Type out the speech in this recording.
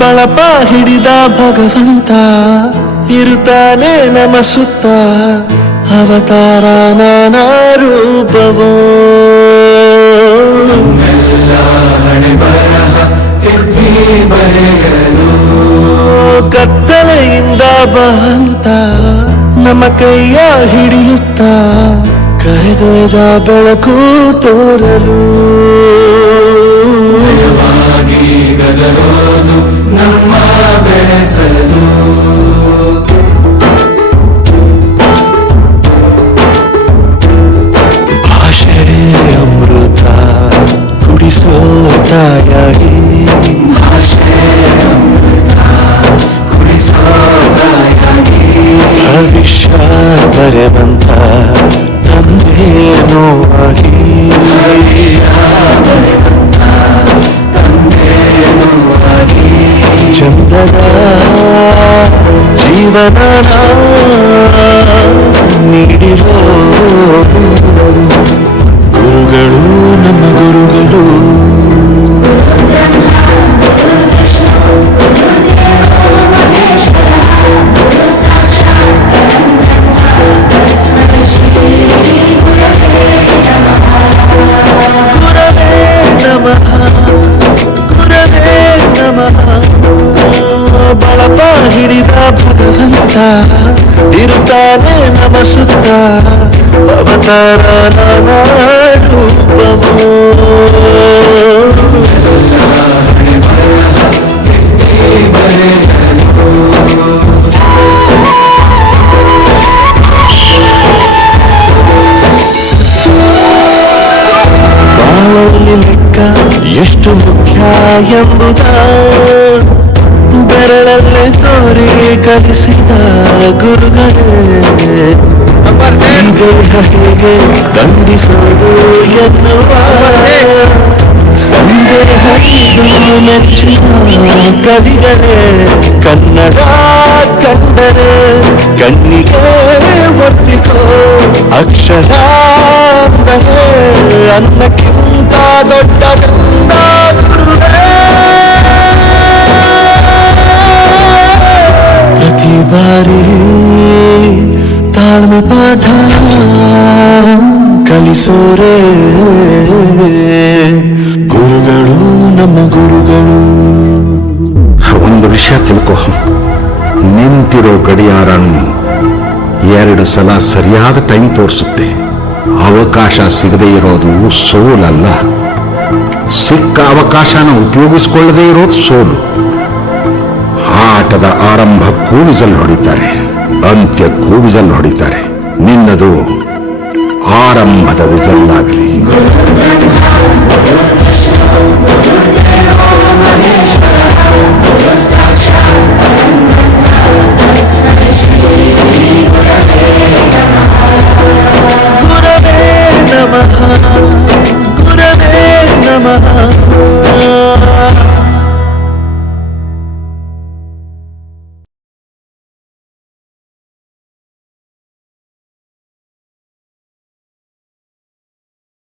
ಬಳಪ ಹಿಡಿದ ಭಗವಂತ ಇರುತ್ತಾನೆ ನಮ ಸುತ್ತ ಅವತಾರ ನಾನಾ ರೂಪವೋ ಕತ್ತಲೆಯಿಂದ ಬಹಂತ ನಮ್ಮ ಕೈಯ ಹಿಡಿಯುತ್ತ ಕರೆದೊಯ್ದ ಬೆಳಕು ತೋರಲು ಗದರೋದು ನಮ್ಮ ಬೆಳೆಸಲು ಭಾಷೆ ಅಮೃತ ಕುಡಿಸೋ ತಾಯಾಗಿ ಭವಿಷ್ಯ ಬರೆವಂತ ತಂದೆ ನೋವಾಗಿ ಚಂದದ ಜೀವನ ನೀಡಿರೋ ಗುರುಗಳು ನಮ್ಮ ಗುರುಗಳು ಬಳಪ ಹಿಡಿದ ಭಗವಂತ ಇರುತ್ತಾನೆ ನಮ ಸುತ್ತ ಅವತಾರ ನಾನಾ ರೂಪವೋ ಬಾಳಲ್ಲಿ ಲೆಕ್ಕ ಎಷ್ಟು ಮುಖ್ಯ ಎಂಬುದ ಬೆರಳಲ್ಲೇ ತೋರಿ ಕಲಿಸಿದ ಗುರುಗಳೇ ಈ ದೇಹ ಹೇಗೆ ದಂಡಿಸೋದು ಎನ್ನುವ ಸಂದೇಹ ಇದು ಮೆಚ್ಚಿನ ಕವಿಗಳೇ ಕನ್ನಡ ಕಂಡರೆ ಕಣ್ಣಿಗೆ ಒತ್ತಿಕೋ ಅಕ್ಷರ ಅಂದರೆ ಅನ್ನಕ್ಕಿಂತ ದೊಡ್ಡದೆಂದ ಗುರುವೇ ಪ್ರತಿ ಬಾರಿ ತಾಳ್ಮೆ ಪಾಠ ಕಲಿಸೋರೇ ಗುರುಗಳು ನಮ್ಮ ಗುರುಗಳು. ಒಂದು ವಿಷಯ ತಿಳ್ಕೊ, ನಿಂತಿರೋ ಗಡಿಯಾರನು 2 ಸಲ ಸರಿಯಾದ ಟೈಮ್ ತೋರಿಸುತ್ತೆ. ಅವಕಾಶ ಸಿಗದೇ ಇರೋದು ಸೋಲಲ್ಲ, ಸಿಕ್ಕ ಅವಕಾಶನ ಉಪಯೋಗಿಸ್ಕೊಳ್ಳದೇ ಇರೋದು ಸೋಲು. ಆಟದ ಆರಂಭಕ್ಕೂ ವಿಜಲ್ ಹೊಡಿತಾರೆ, ಅಂತ್ಯಕ್ಕೂ ವಿಜಲ್ ಹೊಡಿತಾರೆ. ನಿನ್ನದು ಆರಂಭದ ವಿಜಲ್ ಆಗಲಿ. ಗುರವೇ ನಮಃ, ಗುರವೇ ನಮಃ.